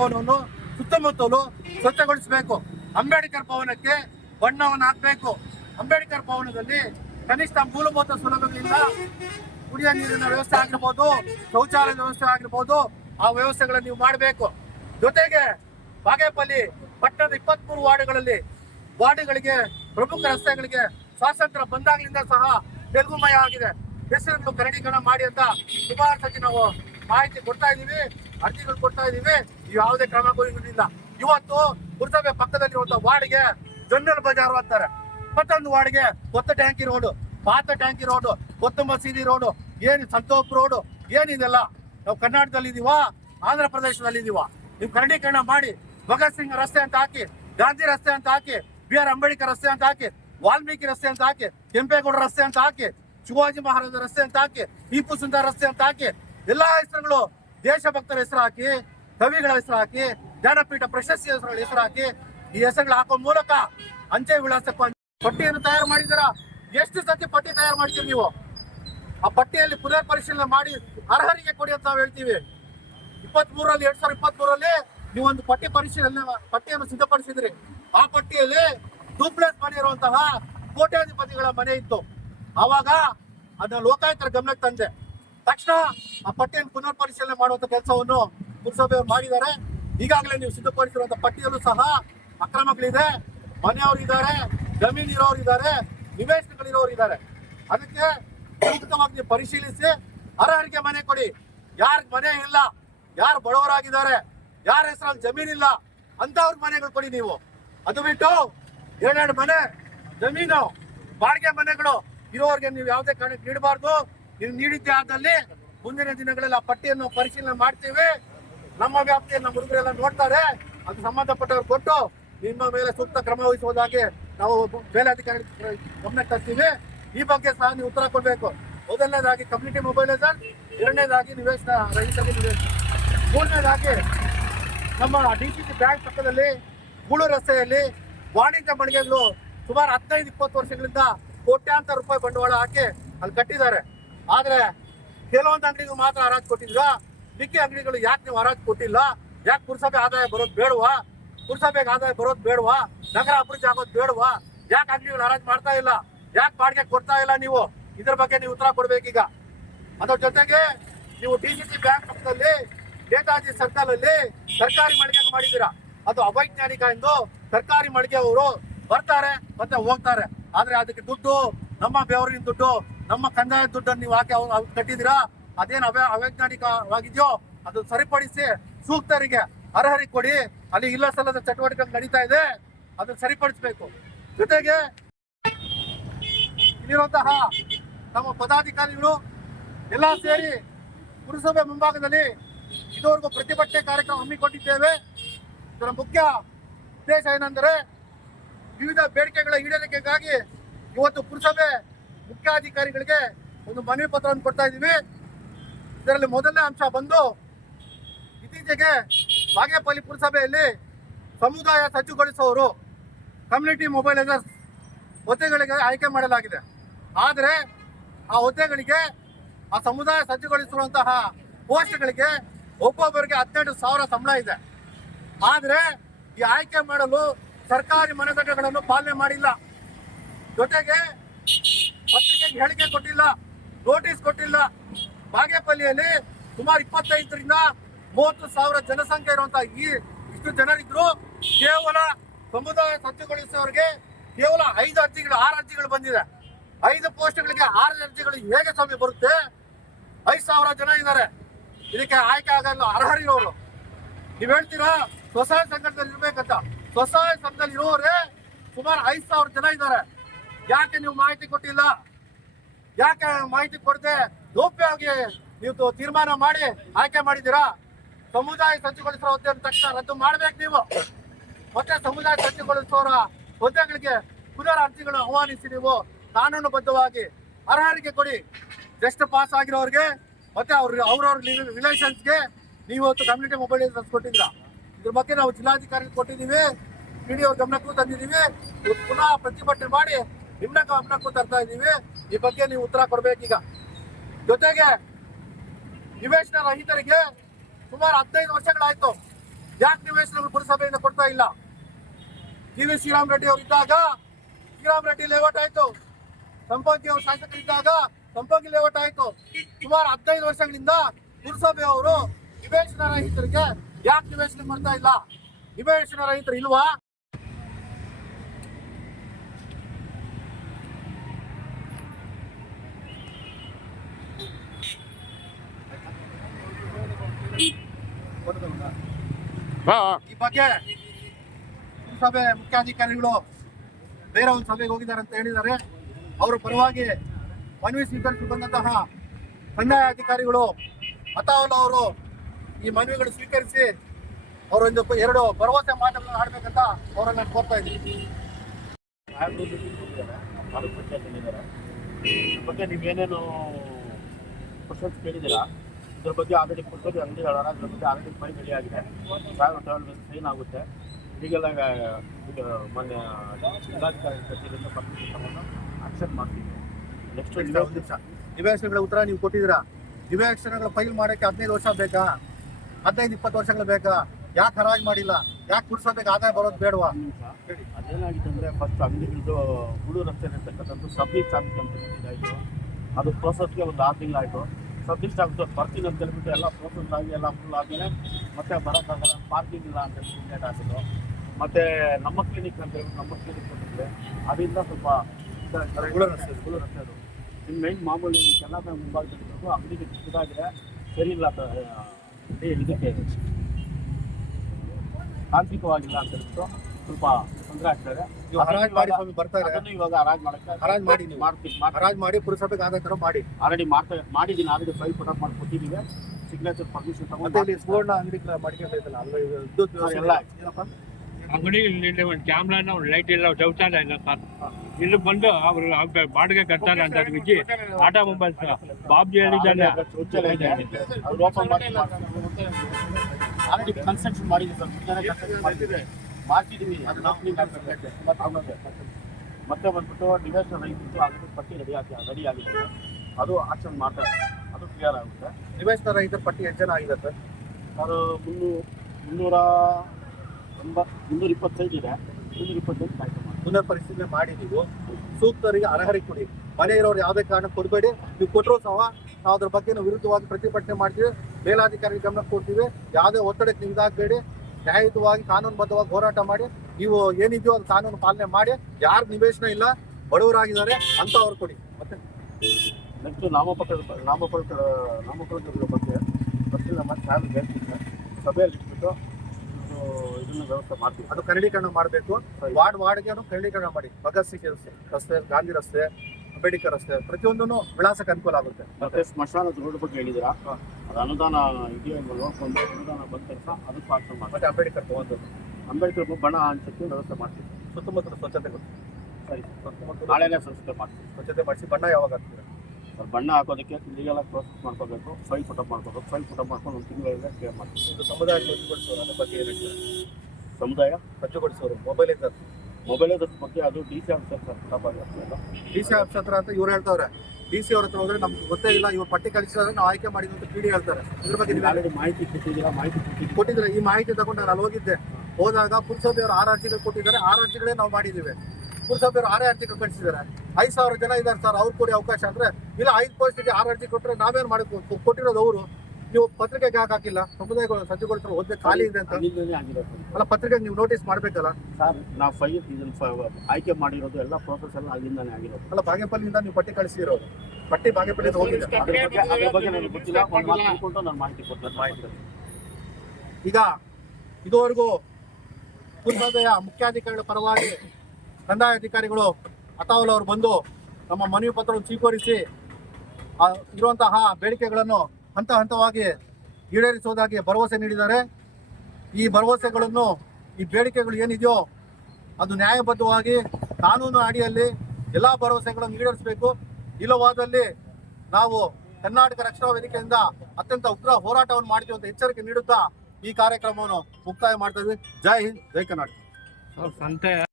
ಭವನವನ್ನು ಸುತ್ತಮುತ್ತಲು ಸ್ವಚ್ಛಗೊಳಿಸಬೇಕು. ಅಂಬೇಡ್ಕರ್ ಭವನಕ್ಕೆ ಬಣ್ಣವನ್ನು ಹಾಕಬೇಕು. ಅಂಬೇಡ್ಕರ್ ಭವನದಲ್ಲಿ ಕನಿಷ್ಠ ಮೂಲಭೂತ ಸೌಲಭ್ಯಗಳಿಂದ ಕುಡಿಯುವ ನೀರಿನ ವ್ಯವಸ್ಥೆ ಆಗಿರ್ಬೋದು, ಶೌಚಾಲಯದ ವ್ಯವಸ್ಥೆ ಆಗಿರ್ಬೋದು, ಆ ವ್ಯವಸ್ಥೆಗಳನ್ನು ನೀವು ಮಾಡಬೇಕು. ಜೊತೆಗೆ ಬಾಗೇಪಲ್ಲಿ ಪಟ್ಟಣದ 23 ವಾರ್ಡ್ಗಳಿಗೆ ಪ್ರಮುಖ ರಸ್ತೆಗಳಿಗೆ ಸ್ವಾತಂತ್ರ್ಯ ಬಂದಾಗಲಿಂದ ಸಹ ತೆಲುಗುಮಯ ಆಗಿದೆ. ಹೆಸರನ್ನು ಕರಡೀಕರಣ ಮಾಡಿ ಅಂತ ಸುಮಾರು ಸತಿ ನಾವು ಮಾಹಿತಿ ಕೊಡ್ತಾ ಇದೀವಿ, ಅರ್ಜಿಗಳು ಕೊಡ್ತಾ ಇದೀವಿ. ಯಾವುದೇ ಕ್ರಮ ಕೈಗೊಂಡಿಲ್ಲ. ಇವತ್ತು ಪುರಸಭೆ ಪಕ್ಕದಲ್ಲಿರುವಂತಹ ವಾರ್ಡ್ಗೆ ಜನರಲ್ ಬಜಾರು ಅಂತಾರೆ. ಮತ್ತೊಂದು ವಾರ್ಡ್ಗೆ ಕೊತ್ತ ಟ್ಯಾಂಕಿ ರೋಡು, ಪಾತ ಟ್ಯಾಂಕಿ ರೋಡು, ಕೊತ್ತ ಮಸೀದಿ ರೋಡು, ಏನು ಸಂತೋಪ್ ರೋಡು, ಏನಿದೆಲ್ಲ ನಾವು ಕರ್ನಾಟಕದಲ್ಲಿ ಇದೀವಾ, ಆಂಧ್ರ ಪ್ರದೇಶದಲ್ಲಿ ಇದೀವಾ? ನೀವು ಕರಡೀಕರಣ ಮಾಡಿ ಭಗತ್ ಸಿಂಗ್ ರಸ್ತೆ ಅಂತ ಹಾಕಿ, ಗಾಂಧಿ ರಸ್ತೆ ಅಂತ ಹಾಕಿ, BR ಅಂಬೇಡ್ಕರ್ ರಸ್ತೆ ಅಂತ ಹಾಕಿ, ವಾಲ್ಮೀಕಿ ರಸ್ತೆ ಅಂತ ಹಾಕಿ, ಕೆಂಪೇಗೌಡ ರಸ್ತೆ ಅಂತ ಹಾಕಿ, ಶಿವಾಜಿ ಮಹಾರಾಜ ರಸ್ತೆ ಅಂತ ಹಾಕಿ, ಟಿಪ್ಪು ಸುಲ್ತಾನ್ ರಸ್ತೆ ಅಂತ ಹಾಕಿ, ಎಲ್ಲಾ ಹೆಸರುಗಳು ದೇಶಭಕ್ತರ ಹೆಸರು ಹಾಕಿ, ಕವಿಗಳ ಹೆಸರು ಹಾಕಿ, ಜ್ಞಾನಪೀಠ ಪ್ರಶಸ್ತಿ ಹೆಸರು ಹಾಕಿ, ಈ ಹೆಸರುಗಳು ಹಾಕೋ ಮೂಲಕ ಅಂಚೆ ವಿಳಾಸಕ್ಕೆ ಪಟ್ಟಿಯನ್ನು ತಯಾರು ಮಾಡಿದಾರ. ಎಷ್ಟು ಸತಿ ಪಟ್ಟಿ ತಯಾರು ಮಾಡ್ತೀವಿ ನೀವು? ಆ ಪಟ್ಟಿಯಲ್ಲಿ ಪುನರ್ ಪರಿಶೀಲನೆ ಮಾಡಿ ಅರ್ಹರಿಗೆ ಕೊಡಿ ಅಂತ ನಾವು ಹೇಳ್ತೀವಿ. 2023 ನೀವು ಒಂದು ಪಟ್ಟಿಯನ್ನು ಸಿದ್ಧಪಡಿಸಿದ್ರಿ. ಆ ಪಟ್ಟಿಯಲ್ಲಿ ಡೂಪ್ಲೆಕ್ಸ್ ಮನೆ ಇರುವಂತಹ ಕೋಟ್ಯಾಧಿಪತಿಗಳ ಮನೆ ಇತ್ತು. ಆವಾಗ ಅದನ್ನ ಲೋಕಾಯುಕ್ತರ ಗಮನಕ್ಕೆ ತಂದೆ. ತಕ್ಷಣ ಆ ಪಟ್ಟಿಯನ್ನು ಪುನರ್ ಪರಿಶೀಲನೆ ಮಾಡುವಂತ ಕೆಲಸವನ್ನು ಪುರಸಭೆಯವರು ಮಾಡಿದ್ದಾರೆ. ಈಗಾಗಲೇ ನೀವು ಸಿದ್ಧಪಡಿಸಿರುವಂತಹ ಪಟ್ಟಿಯಲ್ಲೂ ಸಹ ಅಕ್ರಮಗಳಿದೆ. ಮನೆಯವರು ಇದ್ದಾರೆ, ಜಮೀನು ಇರೋರು ಇದ್ದಾರೆ, ನಿವೇಶನಗಳಿರೋರು ಇದ್ದಾರೆ. ಅದಕ್ಕೆ ಸೂಕ್ತವಾಗಿ ನೀವು ಪರಿಶೀಲಿಸಿ ಅರ್ಹರಿಗೆ ಮನೆ ಕೊಡಿ. ಯಾರಿಗೆ ಮನೆ ಇಲ್ಲ, ಯಾರು ಬಡವರಾಗಿದ್ದಾರೆ, ಯಾರ ಹೆಸರಲ್ಲಿ ಜಮೀನಿಲ್ಲ ಅಂತವ್ರಿಗೆ ಮನೆಗಳು ಕೊಡಿ ನೀವು. ಅದು ಬಿಟ್ಟು 2 ಮನೆ ಜಮೀನು ಬಾಡಿಗೆ ಮನೆಗಳು ಇರೋರಿಗೆ ನೀವು ಯಾವುದೇ ಕಾರಣಕ್ಕೆ ನೀಡಬಾರ್ದು. ನೀವು ನೀಡಿದ್ದೆ ಆದಲ್ಲಿ ಮುಂದಿನ ದಿನಗಳಲ್ಲಿ ಆ ಪಟ್ಟಿಯನ್ನು ಪರಿಶೀಲನೆ ಮಾಡ್ತೀವಿ. ನಮ್ಮ ವ್ಯಾಪ್ತಿಯಲ್ಲಿ ನಮ್ಮ ಹುಡುಗರೆಲ್ಲ ನೋಡ್ತಾರೆ. ಅದು ಸಂಬಂಧಪಟ್ಟವ್ರು ಕೊಟ್ಟು ನಿಮ್ಮ ಮೇಲೆ ಸೂಕ್ತ ಕ್ರಮ ವಹಿಸುವುದಾಗಿ ನಾವು ಮೇಲಾಧಿಕಾರಿ ಗಮನಕ್ಕೆ ತರ್ತೀವಿ. ಈ ಬಗ್ಗೆ ಸಹ ನೀವು ಉತ್ತರ ಕೊಡಬೇಕು. ಮೊದಲನೇದಾಗಿ ಕಮ್ಯುನಿಟಿ ಮೊಬೈಲೈಸರ್, ಎರಡನೇದಾಗಿ ನಿವೇಶನ ರಹಿತರಿಗೆ ನಿವೇಶನ, ಮೂರನೇದಾಗಿ ನಮ್ಮ DCC ಬ್ಯಾಂಕ್ ಪಕ್ಕದಲ್ಲಿ ಗೂಳೂರು ರಸ್ತೆಯಲ್ಲಿ ವಾಣಿಜ್ಯ ಮಳಿಗೆಗಳು ಸುಮಾರು 15-20 ವರ್ಷಗಳಿಂದ ಕೋಟ್ಯಾಂತರ ರೂಪಾಯಿ ಬಂಡವಾಳ ಹಾಕಿ ಅಲ್ಲಿ ಕಟ್ಟಿದ್ದಾರೆ. ಆದ್ರೆ ಕೆಲವೊಂದು ಅಂಗಡಿಗಳು ಮಾತ್ರ ಹರಾಜು ಕೊಟ್ಟಿದ್ರ. ಮಿಕ್ಕಿ ಅಂಗಡಿಗಳು ಯಾಕೆ ನೀವು ಹರಾಜು ಕೊಟ್ಟಿಲ್ಲ? ಯಾಕೆ ಪುರಸಭೆ ಆದಾಯ ಬರೋದು ಬೇಡವಾ? ಪುರಸಭೆಗೆ ಆದಾಯ ಬರೋದು ಬೇಡವಾ? ನಗರ ಅಭಿವೃದ್ಧಿ ಆಗೋದು ಬೇಡವಾ? ಯಾಕೆ ಅಂಗಡಿಗಳು ಹರಾಜು ಮಾಡ್ತಾ ಇಲ್ಲ? ಯಾಕೆ ಬಾಡಿಗೆ ಕೊಡ್ತಾ ಇಲ್ಲ? ನೀವು ಇದ್ರ ಬಗ್ಗೆ ನೀವು ಉತ್ತರ ಕೊಡ್ಬೇಕೀಗ. ಅದರ ಜೊತೆಗೆ ನೀವು DCC ಬ್ಯಾಂಕ್ ಪಕ್ಕದಲ್ಲಿ ನೇತಾಜಿ ಸರ್ಕಲ್ ಅಲ್ಲಿ ಸರ್ಕಾರಿ ಮಳಿಗೆ ಮಾಡಿದ್ದೀರಾ. ಅದು ಅವೈಜ್ಞಾನಿಕ ಎಂದು ಸರ್ಕಾರಿ ಮಳಿಗೆ ಅವರು ಬರ್ತಾರೆ ಮತ್ತೆ ಹೋಗ್ತಾರೆ. ಆದ್ರೆ ಅದಕ್ಕೆ ದುಡ್ಡು ನಮ್ಮ ಬೆವರಿನ ದುಡ್ಡು, ನಮ್ಮ ಕಂದಾಯ ದುಡ್ಡನ್ನು ನೀವು ಹಾಕಿ ಕಟ್ಟಿದ್ದೀರಾ. ಅದೇನು ಅವೈಜ್ಞಾನಿಕವಾಗಿದೆಯೋ ಅದು ಸರಿಪಡಿಸಿ ಸೂಕ್ತರಿಗೆ ಅರ್ಹರಿಗೆ ಕೊಡಿ. ಅಲ್ಲಿ ಇಲ್ಲ ಸಲ್ಲದ ಚಟುವಟಿಕೆ ನಡೀತಾ ಇದೆ, ಅದನ್ನು ಸರಿಪಡಿಸಬೇಕು. ಜೊತೆಗೆ ಇಲ್ಲಿರುವಂತಹ ನಮ್ಮ ಪದಾಧಿಕಾರಿಗಳು ಎಲ್ಲ ಸೇರಿ ಪುರಸಭೆ ಮುಂಭಾಗದಲ್ಲಿ ಇದುವರೆಗೂ ಪ್ರತಿಭಟನೆ ಕಾರ್ಯಕ್ರಮ ಹಮ್ಮಿಕೊಂಡಿದ್ದೇವೆ. ಇದರ ಮುಖ್ಯ ಉದ್ದೇಶ ಏನೆಂದರೆ ವಿವಿಧ ಬೇಡಿಕೆಗಳ ಈಡೇರಿಕೆಗಾಗಿ ಇವತ್ತು ಪುರಸಭೆ ಮುಖ್ಯಾಧಿಕಾರಿಗಳಿಗೆ ಒಂದು ಮನವಿ ಪತ್ರವನ್ನು ಕೊಡ್ತಾ ಇದ್ದೀವಿ. ಇದರಲ್ಲಿ ಮೊದಲನೇ ಅಂಶ ಬಂದು, ಇತ್ತೀಚೆಗೆ ಬಾಗೇಪಲ್ಲಿ ಪುರಸಭೆಯಲ್ಲಿ ಸಮುದಾಯ ಸಜ್ಜುಗೊಳಿಸುವವರು ಕಮ್ಯುನಿಟಿ ಮೊಬೈಲೈಸರ್ಸ್ ಹುದ್ದೆಗಳಿಗೆ ಆಯ್ಕೆ ಮಾಡಲಾಗಿದೆ. ಆದರೆ ಆ ಹುದ್ದೆಗಳಿಗೆ, ಆ ಸಮುದಾಯ ಸಜ್ಜುಗೊಳಿಸುವಂತಹ ಪೋಸ್ಟ್ಗಳಿಗೆ ಒಬ್ಬೊಬ್ಬರಿಗೆ 12,000 ಸಂಬಳ ಇದೆ. ಆದರೆ ಈ ಆಯ್ಕೆ ಮಾಡಲು ಸರ್ಕಾರಿ ಮಾನದಂಡಗಳನ್ನು ಪಾಲನೆ ಮಾಡಿಲ್ಲ. ಜೊತೆಗೆ ಪತ್ರಿಕೆಗೆ ಹೇಳಿಕೆ ಕೊಟ್ಟಿಲ್ಲ, ನೋಟಿಸ್ ಕೊಟ್ಟಿಲ್ಲ. ಬಾಗೇಪಲ್ಲಿಯಲ್ಲಿ ಸುಮಾರು 25ರಿಂದ 30,000 ಜನಸಂಖ್ಯೆ ಇರುವಂತಹ ಇಷ್ಟು ಜನರಿದ್ರು. ಕೇವಲ ಸಮುದಾಯ ಸಜ್ಜುಗೊಳಿಸುವವರಿಗೆ ಕೇವಲ 6 ಅರ್ಜಿಗಳು ಬಂದಿದೆ. 5 ಪೋಸ್ಟ್ಗಳಿಗೆ 6 ಅರ್ಜಿಗಳು ಹೇಗೆ ಸ್ವಾಮಿ ಬರುತ್ತೆ? 5,000 ಜನ ಇದ್ದಾರೆ. ಇದಕ್ಕೆ ಆಯ್ಕೆ ಆಗಲ್ಲ ಅರ್ಹರಿರೋರು. ನೀವ್ ಹೇಳ್ತೀರಾ ಸ್ವಸಹಾಯ ಸಂಘದಲ್ಲಿ ಇರ್ಬೇಕಂತ. ಸ್ವಸಹಾಯ ಸಂಘದಲ್ಲಿ ಇರೋರೇ ಸುಮಾರು 5,000 ಜನ ಇದ್ದಾರೆ. ಯಾಕೆ ನೀವು ಮಾಹಿತಿ ಕೊಟ್ಟಿಲ್ಲ? ಯಾಕೆ ಮಾಹಿತಿ ಕೊಡದೆ ಗೌಪ್ಯವಾಗಿ ನೀವು ತೀರ್ಮಾನ ಮಾಡಿ ಆಯ್ಕೆ ಮಾಡಿದ್ದೀರಾ? ಸಮುದಾಯ ಸಜ್ಜುಗೊಳಿಸುವ ಹುದ್ದೆಯನ್ನು ತಕ್ಷಣ ರದ್ದು ಮಾಡ್ಬೇಕು ನೀವು. ಮತ್ತೆ ಸಮುದಾಯ ಸಜ್ಜುಗೊಳಿಸುವವರ ಹುದ್ದೆಗಳಿಗೆ ಪುನರ್ ಅರ್ಜಿಗಳನ್ನು ಆಹ್ವಾನಿಸಿ ನೀವು ಕಾನೂನುಬದ್ಧವಾಗಿ ಅರ್ಹರಿಗೆ ಕೊಡಿ. ಜಸ್ಟ್ ಪಾಸ್ ಆಗಿರೋರಿಗೆ ಮತ್ತೆ ಅವ್ರವ್ರ ರಿಲೇಷನ್ಸ್ಗೆ ನೀವು ಇವತ್ತು ಕಮ್ಯುನಿಟಿ ಮೊಬೈಲ್ ಕೊಟ್ಟಿದ್ರ. ಇದ್ರ ಬಗ್ಗೆ ನಾವು ಜಿಲ್ಲಾಧಿಕಾರಿ ಕೊಟ್ಟಿದ್ದೀವಿ, PDO ಗಮನಕ್ಕೂ ತಂದಿದ್ದೀವಿ. ಪುನಃ ಪ್ರತಿಭಟನೆ ಮಾಡಿ ನಿಮ್ಮ ಗಮನಕ್ಕೂ ತರ್ತಾ ಇದ್ದೀವಿ. ಈ ಬಗ್ಗೆ ನೀವು ಉತ್ತರ ಕೊಡ್ಬೇಕೀಗ. ಜೊತೆಗೆ ನಿವೇಶನ ರಹಿತರಿಗೆ ಸುಮಾರು 15 ವರ್ಷಗಳಾಯ್ತು ಯಾಕೆ ನಿವೇಶನಗಳು ಪುರಸಭೆಯಿಂದ ಕೊಡ್ತಾ ಇಲ್ಲ? ವಿ ಶ್ರೀರಾಮ್ ರೆಡ್ಡಿ ಅವರು ಇದ್ದಾಗ ಶ್ರೀರಾಮ್ ರೆಡ್ಡಿ ಲೇಔಟ್ ಆಯ್ತು, ಸಂಪಂಗಿ ಅವರು ಶಾಸಕರಿದ್ದಾಗ ಸಂಪಂಗಿ ಲೇಔಟ್ ಆಯ್ತು. ಸುಮಾರು 15 ವರ್ಷಗಳಿಂದ ಪುರಸಭೆಯವರು ನಿವೇಶನ ರಹಿತರಿಗೆ ಯಾಕೆ ನಿವೇಶನ ಮಾಡ್ತಾ ಇಲ್ಲ? ನಿವೇಶನ ರಹಿತರು ಇಲ್ವಾ? ಈ ಬಗ್ಗೆ ಸಭೆ ಮುಖ್ಯಾಧಿಕಾರಿಗಳು ಬೇರೆ ಒಂದು ಸಭೆಗೆ ಹೋಗಿದ್ದಾರೆ ಅಂತ ಹೇಳಿದ್ದಾರೆ. ಅವರ ಪರವಾಗಿ ಮನವಿ ಸ್ವೀಕರಿಸಿ ಬಂದಂತಹ ಕಂದಾಯ ಅಧಿಕಾರಿಗಳು ಅತಾವಲ್ ಅವರು ಈ ಮನವಿಗಳು ಸ್ವೀಕರಿಸಿ ಅವರೊಂದು 2 ಭರವಸೆ ಮಾತುಗಳನ್ನು ಆಡ್ಬೇಕಂತ ಅವರನ್ನ ಕೋರ್ತಾ ಇದ್ದೀವಿ. ಇದ್ರ ಬಗ್ಗೆ ನೀವೇನೇನು ಕ್ವಶನ್ಸ್ ಕೇಳಿದ್ದೀರಾ? ಇದ್ರ ಬಗ್ಗೆ ಆಲ್ರೆಡಿ ಪುಸ್ತಕ ಅಂಗಡಿ ಹೇಳೋಣ. ಅದ್ರ ಬಗ್ಗೆ ಆಲ್ರೆಡಿ ಫೈಲ್ ರೆಡಿ ಆಗಿದೆ, ಸೈನ್ ಆಗುತ್ತೆ. ಈಗೆಲ್ಲ ಮೊನ್ನೆ ಜಿಲ್ಲಾಧಿಕಾರಿ ಕಚೇರಿಯಿಂದ ಪರ್ಮಿಷನ್ ತಗೊಂಡು ಆಕ್ಷನ್ ಮಾಡ್ತೀವಿ. ನೆಕ್ಸ್ಟ್ ನಿವೇಶನಗಳ ಉತ್ತರ ನೀವು ಕೊಟ್ಟಿದ್ದೀರಾ. ನಿವೇಶನಗಳ ಫೈಲ್ ಮಾಡೋಕ್ಕೆ 15 ವರ್ಷ ಬೇಕಾ? 15-20 ವರ್ಷಗಳು ಬೇಕಾ? ಯಾಕೆ ಹರಾಜು ಮಾಡಿಲ್ಲ? ಯಾಕೆ ಪುರಸಭೆಗೆ ಆದಾಯ ಬರೋದು ಬೇಡವಾ? ಅದೇನಾಗಿತ್ತು ಅಂದರೆ ಫಸ್ಟ್ ಅಂಗಡಿಗಳದ್ದು ಹುಡು ರಸ್ತೆ ಇರ್ತಕ್ಕಂಥದ್ದು ಸಬ್ಮಿಟ್ ಆಗಬೇಕು ಅಂತ ಇದಾಯಿತು. ಅದು ಪ್ರೋಸೆಸ್ಗೆ ಒಂದು 6 ತಿಂಗಳಾಯಿತು. ಸಬ್ಮಿಟ್ ಆಗುತ್ತೆ ಬರ್ತೀನಿ ಅಂತ ಹೇಳ್ಬಿಟ್ಟು ಎಲ್ಲ ಪ್ರೋಸೆಸ್ ಆಗಿ ಎಲ್ಲ ಫುಲ್ ಆದಮೇಲೆ ಮತ್ತೆ ಬರೋಕ್ಕಾಗಲ್ಲ, ಪಾರ್ಕಿಂಗ್ ಇಲ್ಲ ಅಂತ ಲೇಟ್ ಆಗಿದ್ದು. ಮತ್ತು ನಮ್ಮ ಕ್ಲಿನಿಕ್ ಅಂತ ಹೇಳ್ಬಿಟ್ಟು ನಮ್ಮ ಕ್ಲಿನಿಕ್ ಬಂದಿದೆ, ಅದರಿಂದ ಸ್ವಲ್ಪ ಹುಳು ರಸ್ತೆ ಅದು ನಿಮ್ಮ ಮೈನ್ ಮಾಮೂಲಿ ಚೆನ್ನಾಗಿ ಮುಂಭಾಗದಲ್ಲಿರೋದು ಅಂಗಡಿಗೆ ಚಿಕ್ಕದಾಗಿದೆ, ಸರಿ ಇಲ್ಲ ಇದಕ್ಕೆ ತಾಂತ್ರಿಕವಾಗಿಲ್ಲ ಅಂತ ಹೇಳ್ಬಿಟ್ಟು ಸ್ವಲ್ಪ ತೊಂದರೆ ಆಗ್ತಾರೆ. ಇವಾಗ ಹರಾಜು ಮಾಡಿ ಪುರಸಭೆಗೆ ಆದ ಥರ ಮಾಡಿ ಆಲ್ರೆಡಿ ಮಾಡಿದ್ದೀನಿ. ಆಲ್ರೆಡಿ ಫೈಲ್ ಪುಟಪ್ ಮಾಡಿ ಕೊಟ್ಟಿದ್ದೀವಿ. ಸಿಗ್ನೇಚರ್ ಪರ್ಮಿಷನ್ ತಗೊಂಡು ಸುವರ್ಣ ಅಂಗಡಿ ಮಾಡ್ಕೊಂಡಿದ್ದಲ್ಲ ಅಲ್ಲಿ ವಿದ್ಯುತ್ ಎಲ್ಲ ಅಂಗಡಿ ಒಂದು ಕ್ಯಾಮ್ರಾನ ಒಂದು ಲೈಟ್ ಎಲ್ಲ ಶೌಚಾಲಯ ಇಲ್ಲ ಸರ್. ಇಲ್ಲಿ ಬಂದು ಅವರು ಬಾಡಿಗೆ ಕಟ್ತಾರೆ ಅಂತ ವಿಜಿ ಆಟೋಮೊಬೈಲ್ಸ್ ಬಾಬ್ಜಿ ಹೇಳಿದ್ದಾನೆ ಶೌಚಾಲಯ ಇದೆ, ಅದು ಓಪನ್ ಮಾಡಿ ಆಲ್ರೆಡಿ ಕನ್ಸ್ಟ್ರಕ್ಷನ್ ಮಾಡಿದ್ದೀವಿ ಸರ್. ಮಾಡ್ತಿದ್ದೀವಿ ಮತ್ತೆ ಬಂದ್ಬಿಟ್ಟು ನಿವೇಶನ ರೈತರು ಆಲ್ರೆಡಿ ಪಟ್ಟಿ ರೆಡಿ ಆಗಿದೆ. ಅದು ಆಕ್ಷನ್ ಮಾಡ್ತಾರೆ, ಅದು ಕ್ಲಿಯರ್ ಆಗುತ್ತೆ. ನಿವೇಶನ ರೈತರ ಪಟ್ಟಿ ಎಷ್ಟು ಜನ ಆಗಿದೆ ಸರ್? ಅದು 325 ಇದೆ. 325 ಕಾಯ್ದೆ ಮಾಡಿ ಪುನರ್ ಪರಿಶೀಲನೆ ಮಾಡಿ ನೀವು ಸೂಕ್ತರಿಗೆ ಅರ್ಹರಿಗೆ ಕೊಡಿ. ಮನೆ ಇರೋರು ಯಾವುದೇ ಕಾರಣ ಕೊಡಬೇಡಿ. ನೀವು ಕೊಟ್ಟರು ಸಹ ನಾವು ಅದ್ರ ಬಗ್ಗೆ ವಿರುದ್ಧವಾಗಿ ಪ್ರತಿಭಟನೆ ಮಾಡ್ತೀವಿ, ಮೇಲಾಧಿಕಾರಿ ಗಮನಕ್ಕೆ ಕೊಡ್ತೀವಿ. ಯಾವುದೇ ಒತ್ತಡಕ್ಕೆ ನಿಮ್ದಾಗಬೇಡಿ. ನ್ಯಾಯಯುತವಾಗಿ ಕಾನೂನುಬದ್ಧವಾಗಿ ಹೋರಾಟ ಮಾಡಿ. ನೀವು ಏನಿದೆಯೋ ಅದು ಕಾನೂನು ಪಾಲನೆ ಮಾಡಿ. ಯಾರು ನಿವೇಶನ ಇಲ್ಲ ಬಡವರಾಗಿದ್ದಾರೆ ಅಂತ ಅವ್ರು ಕೊಡಿ. ಮತ್ತೆ ನೆಕ್ಸ್ಟ್ ನಾಮಫಲಕಗಳ ಬಗ್ಗೆ ಗೊತ್ತಿಲ್ಲ ಮತ್ತೆ ಯಾರು ಹೇಳ್ತಿದ್ದೆ ಸಭೆಯಲ್ಲಿ ಇಟ್ಬಿಟ್ಟು ಇದನ್ನ ವ್ಯವಸ್ಥೆ ಮಾಡ್ತೀವಿ. ಅದು ಕರಡೀಕರಣ ಮಾಡಬೇಕು. ವಾರ್ಡ್ಗೆ ಕರಡೀಕರಣ ಮಾಡಿ. ಭಗತ್ ಸಿಂಗ್ ರಸ್ತೆ, ಗಾಂಧಿ ರಸ್ತೆ, ಅಂಬೇಡ್ಕರ್ ರಸ್ತೆ ಪ್ರತಿಯೊಂದೂ ವಿಳಾಸಕ್ಕೆ ಅನುಕೂಲ ಆಗುತ್ತೆ. ಮತ್ತೆ ಸ್ಮಶಾನದ ರೋಡ್ ಬಗ್ಗೆ ಹೇಳಿದ್ದೀರಾ, ಅದು ಅನುದಾನ ಇದೆಯೋ ನೋಡ್ಕೊಂಡು ಅನುದಾನ ಬಂದ ತನಕ ಅದಕ್ಕೂ ಆಕ್ಷನ್ ಮಾಡಿ. ಮತ್ತೆ ಅಂಬೇಡ್ಕರ್ ಬಣ್ಣ ಹಂಚಕ್ಕೆ ವ್ಯವಸ್ಥೆ ಮಾಡ್ತೀವಿ. ಸುತ್ತಮುತ್ತಲ ಸ್ವಚ್ಛತೆ ಸರಿ, ನಾಳೆನೇ ಸ್ವಚ್ಛತೆ ಮಾಡ್ತೀವಿ. ಸ್ವಚ್ಛತೆ ಮಾಡಿಸಿ ಬಣ್ಣ ಯಾವಾಗ ಹಾಕ್ತೀರಾ? ಬಣ್ಣ ಹಾಕೋದಕ್ಕೆ ಲೀಗಲಾಗಿ ಪ್ರೋಸೆಸ್ ಮಾಡ್ಕೋಬೇಕು. ಫೈಲ್ ಪುಟಪ್ ಮಾಡ್ಕೋಬೇಕು. ಫೈಲ್ ಪುಟಪ್ ಮಾಡ್ಕೊಂಡು 1 ತಿಂಗಳಿಂದ ಕ್ಲಿಯರ್ ಮಾಡ್ತೀವಿ. ಇದು ಸಮುದಾಯ ಸಜ್ಜುಗೊಳಿಸೋರು ಅದ್ರ ಬಗ್ಗೆ ಏನು ಸಮುದಾಯ ಸಜ್ಜುಗೊಳಿಸೋರು ಮೊಬೈಲ್ ಬಗ್ಗೆ ಅದು ಡಿ ಸಿ ಆಫೀಸರ್ ಪುಟಪ್ ಆಗಿರ್ತಲ್ಲ. ಡಿ ಸಿ ಆಫೀಸರ್ ಹತ್ರ ಅಂತ ಇವ್ರು ಹೇಳ್ತಾವ್ರೆ. ಡಿ ಸಿ ಅವ್ರ ಹತ್ರ ಹೋದ್ರೆ ನಮ್ಗೆ ಗೊತ್ತೇ ಇಲ್ಲ, ಇವ್ರು ಪಟ್ಟಿ ಕಳಿಸಿದ್ರೆ ನಾವು ಆಯ್ಕೆ ಮಾಡಿದ್ವಿ ಅಂತ PD ಹೇಳ್ತಾರೆ. ಇದ್ರ ಬಗ್ಗೆ ಆಲ್ರೆಡಿ ಮಾಹಿತಿ ಕೊಟ್ಟಿದ್ರೆ ಈ ಮಾಹಿತಿ ತಗೊಂಡು ನಾನು ಅಲ್ಲಿ ಹೋಗಿದ್ದೆ. ಹೋದಾಗ ಪುರಸಭೆಯವರು 6 ಅರ್ಜಿಗಳು ಕೊಟ್ಟಿದ್ದಾರೆ. 6 ಅರ್ಜಿಗಳೇ ನಾವು ಮಾಡಿದ್ದೀವಿ. ಪುರಸಭೆಯವರು 6 ಅರ್ಜಿಗಳು ಕಳಿಸಿದ್ದಾರೆ. 5,000 ಜನ ಇದ್ದಾರೆ ಸರ್, ಅವ್ರು ಕೊಡಿ ಅವಕಾಶ ಅಂದ್ರೆ ಇಲ್ಲ. 5 ಪೋಸ್ಟಿಗೆ 6 ಅರ್ಜಿ ಕೊಟ್ಟರೆ ನಾವೇನು ಮಾಡಬೇಕು? ಕೊಟ್ಟಿರೋದು ಅವರು. ನೀವು ಪತ್ರಿಕೆಗೆ ಯಾಕೆ ಹಾಕಿಲ್ಲ? ಸಮುದಾಯಗಳು ಸಜ್ಜುಗೊಳಿಸಲು ಹೋದ್ರೆ ಖಾಲಿ ಇದೆ ಅಂತ ಅಲ್ಲ, ಪತ್ರಿಕೆಗೆ ನೀವು ನೋಟಿಸ್ ಮಾಡಬೇಕಲ್ಲ ಸರ್. ನಾವು ಫೈಲ್ ಇದನ್ನು ಆಯ್ಕೆ ಮಾಡಿರೋದು ಎಲ್ಲ ಪ್ರೋಸೆಸ್ ಎಲ್ಲ ಅಲ್ಲಿಂದಾನೇ ಆಗಿರೋದು. ಅಲ್ಲ, ಬಾಗೇಪಲ್ಲಿಂದ ನೀವು ಪಟ್ಟಿ ಕಳಿಸಿರೋದು. ಪಟ್ಟಿ ಬಾಗೇಪಲ್ಲಿಂದ ಹೋಗಿದೆ. ಅದ್ರ ಬಗ್ಗೆ ನನಗೆ ಗೊತ್ತಿಲ್ಲ. ನಾನು ಮಾಹಿತಿ ಕೊಡ್ತೇನೆ. ಈಗ ಇದುವರೆಗೂ ಪುರಸಭೆಯ ಮುಖ್ಯಾಧಿಕಾರಿಗಳ ಪರವಾಗಿ ಕಂದಾಯ ಅಧಿಕಾರಿಗಳು ಅತಾವಲ್ ಅವರು ಬಂದು ನಮ್ಮ ಮನವಿ ಪತ್ರವನ್ನು ಸ್ವೀಕರಿಸಿ ಇರುವಂತಹ ಬೇಡಿಕೆಗಳನ್ನು ಹಂತ ಹಂತವಾಗಿ ಈಡೇರಿಸುವುದಾಗಿ ಭರವಸೆ ನೀಡಿದ್ದಾರೆ. ಈ ಭರವಸೆಗಳನ್ನು, ಈ ಬೇಡಿಕೆಗಳು ಏನಿದೆಯೋ ಅದು ನ್ಯಾಯಬದ್ಧವಾಗಿ ಕಾನೂನು ಅಡಿಯಲ್ಲಿ ಎಲ್ಲ ಭರವಸೆಗಳನ್ನು ಈಡೇರಿಸಬೇಕು. ಇಲ್ಲವಾದಲ್ಲಿ ನಾವು ಕರ್ನಾಟಕ ರಕ್ಷಣಾ ವೇದಿಕೆಯಿಂದ ಅತ್ಯಂತ ಉಗ್ರ ಹೋರಾಟವನ್ನು ಮಾಡ್ತೀವಿ ಅಂತ ಎಚ್ಚರಿಕೆ ನೀಡುತ್ತಾ ಈ ಕಾರ್ಯಕ್ರಮವನ್ನು ಮುಕ್ತಾಯ ಮಾಡ್ತಾ ಇದ್ವಿ. ಜೈ ಹಿಂದ್, ಜೈ ಕರ್ನಾಟಕ.